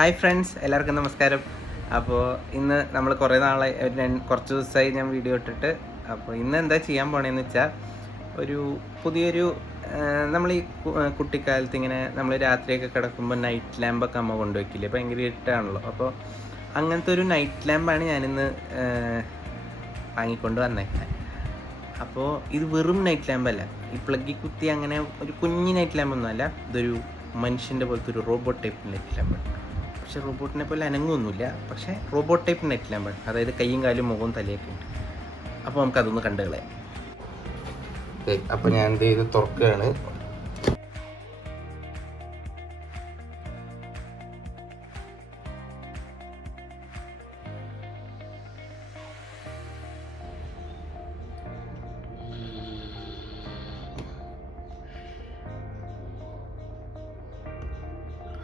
Hi friends, എല്ലാവർക്കും നമസ്കാരം. അപ്പോൾ ഇന്ന് നമ്മൾ കുറച്ച് ദിവസമായി ഞാൻ വീഡിയോ ഇട്ടിട്ട്. അപ്പോൾ ഇന്ന് എന്താ ചെയ്യാൻ പോണേന്ന് വെച്ചാൽ, ഒരു പുതിയൊരു നമ്മൾ ഈ കുട്ടിക്കാലത്ത് ഇങ്ങനെ നമ്മൾ രാത്രിയൊക്കെ കിടക്കുമ്പോൾ നൈറ്റ് ലാമ്പൊക്കെ അമ്മ കൊണ്ടുവയ്ക്കില്ലേ, ഭയങ്കര ഇരുട്ടാണല്ലോ. അപ്പോൾ അങ്ങനത്തെ ഒരു നൈറ്റ് ലാമ്പാണ് ഞാനിന്ന് വാങ്ങിക്കൊണ്ട് വന്നേക്കുന്നത്. അപ്പോൾ ഇത് വെറും നൈറ്റ് ലാമ്പല്ല, ഈ പ്ലഗിൽ കുത്തി അങ്ങനെ ഒരു കുഞ്ഞ് നൈറ്റ് ലാമ്പൊന്നുമല്ല. ഇതൊരു മനുഷ്യൻ്റെ പോലത്തെ ഒരു റോബോട്ട് ടൈപ്പ് നൈറ്റ് ലാമ്പാണ്. പക്ഷേ റോബോട്ടിനെ പോലെ അനങ്ങുമൊന്നുമില്ല, പക്ഷേ റോബോട്ട് ടൈപ്പ് നെറ്റ് ലാമ്പാണ്. അതായത് കൈയും കാലും മുഖവും തലയൊക്കെ ഉണ്ട്. അപ്പോൾ നമുക്കതൊന്ന് കണ്ടു കളയാം. അപ്പോൾ ഞാൻ എന്ത് ചെയ്ത് തുറക്കുകയാണ്.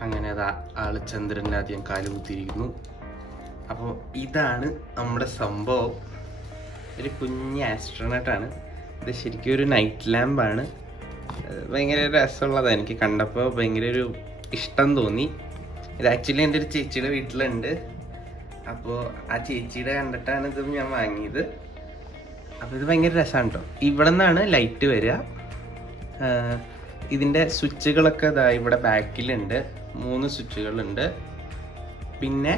അങ്ങനെ അതാ ആള് ചന്ദ്രൻ്റെ ആദ്യം കാല് കുത്തിയിരിക്കുന്നു. അപ്പോൾ ഇതാണ് നമ്മുടെ സംഭവം. ഒരു കുഞ്ഞ് ആസ്ട്രോനട്ടാണ് ഇത്. ശരിക്കും ഒരു നൈറ്റ് ലാമ്പാണ്. ഭയങ്കര രസമുള്ളതാണ്. എനിക്ക് കണ്ടപ്പോൾ ഭയങ്കര ഒരു ഇഷ്ടം തോന്നി. ഇത് ആക്ച്വലി എൻ്റെ ഒരു ചേച്ചിയുടെ വീട്ടിലുണ്ട്. അപ്പോൾ ആ ചേച്ചിയുടെ കണ്ടിട്ടാണ് ഇത് ഞാൻ വാങ്ങിയത്. അപ്പോൾ ഇത് ഭയങ്കര രസമാണ് കേട്ടോ. ഇവിടെ നിന്നാണ് ലൈറ്റ് വരിക. ഇതിൻ്റെ സ്വിച്ചുകളൊക്കെ ഇതാ ഇവിടെ ബാക്കിലുണ്ട്. 3 സ്വിച്ചുകളുണ്ട്. പിന്നെ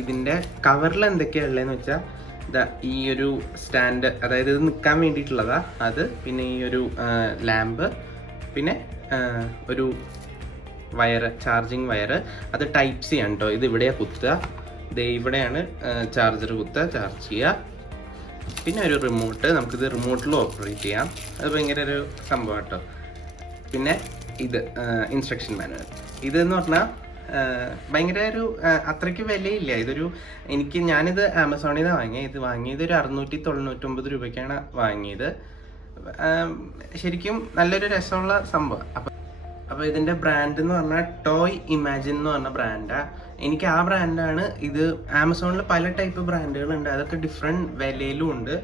ഇതിൻ്റെ കവറിൽ എന്തൊക്കെയാണ് ഉള്ളതെന്ന് വെച്ചാൽ, ഇതാ ഈ ഒരു സ്റ്റാൻഡ്, അതായത് ഇത് നിൽക്കാൻ വേണ്ടിയിട്ടുള്ളതാ അത്. പിന്നെ ഈ ഒരു ലാമ്പ്, പിന്നെ ഒരു വയറ്, ചാർജിങ് വയറ്. അത് ടൈപ്പ് സി ആണ് കേട്ടോ. ഇത് ഇവിടെയാണ് കുത്തുക. ഇത് ഇവിടെയാണ് ചാർജർ കുത്തുക, ചാർജ് ചെയ്യുക. പിന്നെ ഒരു റിമോട്ട്, നമുക്കിത് റിമോട്ടിൽ ഓപ്പറേറ്റ് ചെയ്യാം. അത് ഭയങ്കര ഒരു സംഭവം കേട്ടോ. പിന്നെ ഇത് ഇൻസ്ട്രക്ഷൻ മാനുവൽ. ഇതെന്ന് പറഞ്ഞാൽ ഭയങ്കര ഒരു അത്രയ്ക്ക് വിലയില്ല. ഞാനിത് ആമസോണിൽ നിന്നാണ് വാങ്ങിയത്. ഇത് വാങ്ങിയത് ഒരു 699 രൂപയ്ക്കാണ് വാങ്ങിയത്. ശരിക്കും നല്ലൊരു രസമുള്ള സംഭവം. അപ്പോൾ ഇതിൻ്റെ ബ്രാൻഡ് എന്ന് പറഞ്ഞാൽ ടോയ് ഇമാജിൻ എന്ന് പറഞ്ഞ ബ്രാൻഡാണ്. എനിക്ക് ആ ബ്രാൻഡാണ് ഇത്. ആമസോണിൽ പല ടൈപ്പ് ബ്രാൻഡുകളുണ്ട്, അതൊക്കെ ഡിഫറെൻറ്റ് വിലയിലും ഉണ്ട്.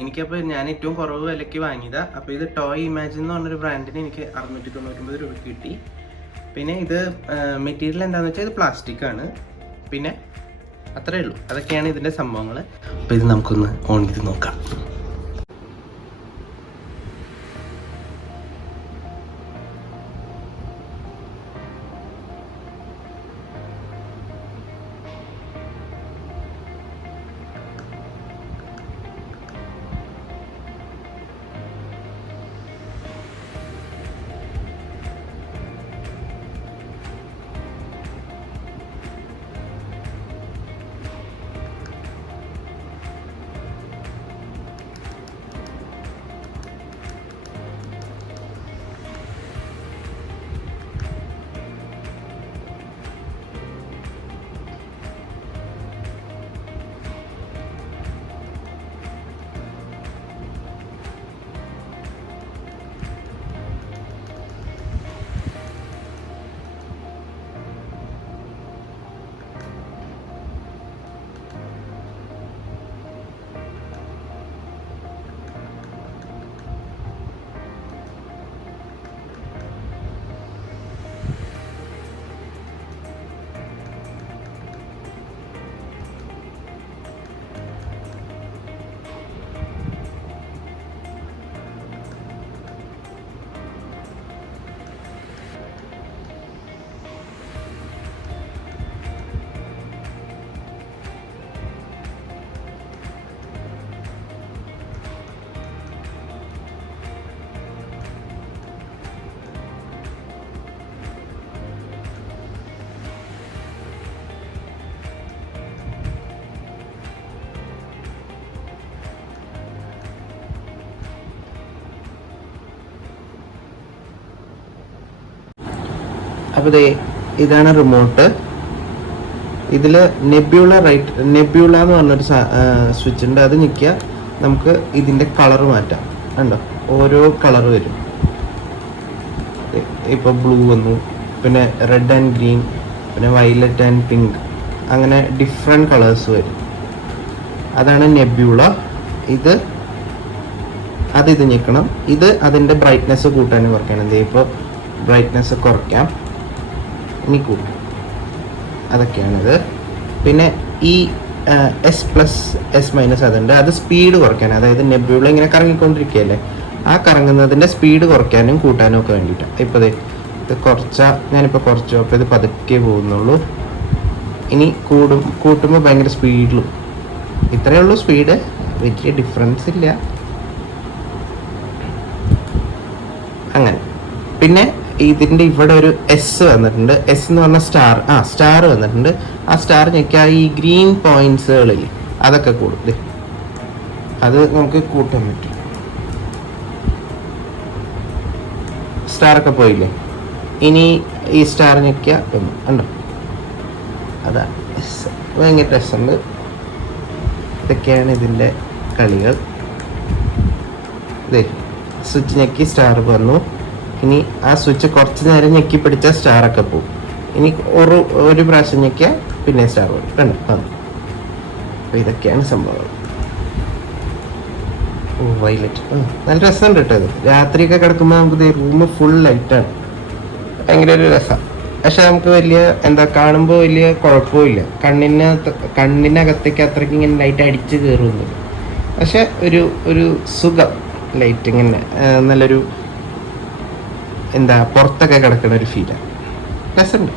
എനിക്കപ്പോൾ ഞാൻ ഏറ്റവും കുറവ് വിലയ്ക്ക് വാങ്ങിയതാണ്. അപ്പോൾ ഇത് ടോയ് ഇമാജിൻ എന്ന് പറഞ്ഞൊരു ബ്രാൻഡിന് എനിക്ക് 699 രൂപയ്ക്ക് കിട്ടി. പിന്നെ ഇത് മെറ്റീരിയൽ എന്താണെന്ന് വെച്ചാൽ ഇത് പ്ലാസ്റ്റിക് ആണ്. പിന്നെ അത്രയേ ഉള്ളൂ. അതൊക്കെയാണ് ഇതിൻ്റെ സംഭവങ്ങൾ. അപ്പോൾ ഇത് നമുക്കൊന്ന് ഓൺ ചെയ്ത് നോക്കാം. അപ്പോൾ ഇതാണ് റിമോട്ട്. ഇതിൽ നെബ്യൂള എന്ന് പറഞ്ഞൊരു സ്വിച്ച് ഉണ്ട്. അത് ഞെക്കിയാൽ നമുക്ക് ഇതിൻ്റെ കളർ മാറ്റാം. കണ്ടോ, ഓരോ കളർ വരും. ഇപ്പോൾ ബ്ലൂ വന്നു, പിന്നെ റെഡ് ആൻഡ് ഗ്രീൻ, പിന്നെ വയലറ്റ് ആൻഡ് പിങ്ക്, അങ്ങനെ ഡിഫറെൻറ്റ് കളേഴ്സ് വരും. അതാണ് നെബ്യൂള. ഇത് ഞെക്കണം. ഇത് അതിൻ്റെ ബ്രൈറ്റ്നെസ് കൂട്ടാനും കുറയ്ക്കണം. ഇപ്പോൾ ബ്രൈറ്റ്നെസ് കുറയ്ക്കാം, ഇനി കൂട്ടും. അതൊക്കെയാണിത്. പിന്നെ ഈ S+S- അതുണ്ട്. അത് സ്പീഡ് കുറയ്ക്കാൻ, അതായത് നെബ്യൂള ഇങ്ങനെ കറങ്ങിക്കൊണ്ടിരിക്കുകയല്ലേ, ആ കറങ്ങുന്നതിൻ്റെ സ്പീഡ് കുറയ്ക്കാനും കൂട്ടാനും ഒക്കെ വേണ്ടിയിട്ടാണ്. ഇപ്പോൾ ഇത് കുറച്ചാൽ ഞാനിപ്പോൾ കുറച്ചു, അപ്പോൾ ഇത് പതുക്കെ പോകുന്നുള്ളൂ. ഇനി കൂട്ടുമ്പോൾ ഭയങ്കര സ്പീഡിലും. ഇത്രയേ ഉള്ളൂ സ്പീഡ്, വലിയ ഡിഫറൻസ് ഇല്ല. അങ്ങനെ പിന്നെ ഇതിൻ്റെ ഇവിടെ ഒരു S വന്നിട്ടുണ്ട്. S എന്ന് പറഞ്ഞ സ്റ്റാർ വന്നിട്ടുണ്ട്. ആ സ്റ്റാർ ഞെക്കിയാൽ ഈ ഗ്രീൻ പോയിന്റ്സുകളിൽ അതൊക്കെ കൂടും. അത് നമുക്ക് കൂട്ടാൻ പറ്റും. സ്റ്റാറൊക്കെ പോയില്ലേ, ഇനി ഈ സ്റ്റാർ ഞെക്കിയാൽ ഉണ്ടോ, അതാണ് S. ഭയങ്കര രസമുണ്ട്. ഇതൊക്കെയാണ് ഇതിൻ്റെ കളികൾ. സ്വിച്ച് ഞെക്കി സ്റ്റാർ വന്നു. ഇനി ആ സ്വിച്ച് കുറച്ച് നേരം ഞെക്കി പിടിച്ചാൽ സ്റ്റാറൊക്കെ പോകും. ഇനി ഒരു പ്രാവശ്യം ഞെക്കിയാൽ പിന്നെ സ്റ്റാർ വരും. കണ്ടു വന്നു. അപ്പോൾ ഇതൊക്കെയാണ് സംഭവം. വൈലറ്റ് നല്ല രസമുണ്ട് കേട്ടോ. ഇത് രാത്രിയൊക്കെ കിടക്കുമ്പോൾ നമുക്ക് റൂം ഫുൾ ലൈറ്റാണ്, ഭയങ്കര ഒരു രസമാണ്. പക്ഷെ നമുക്ക് വലിയ കാണുമ്പോൾ വലിയ കുഴപ്പമില്ല. കണ്ണിനകത്തേക്ക് അത്രയ്ക്ക് ഇങ്ങനെ ലൈറ്റ് അടിച്ച് കയറുന്നില്ല. പക്ഷെ ഒരു സുഖം, ലൈറ്റ് ഇങ്ങനെ നല്ലൊരു പുറത്തൊക്കെ കിടക്കുന്ന ഒരു ഫീലാണ്. രസമുണ്ട്.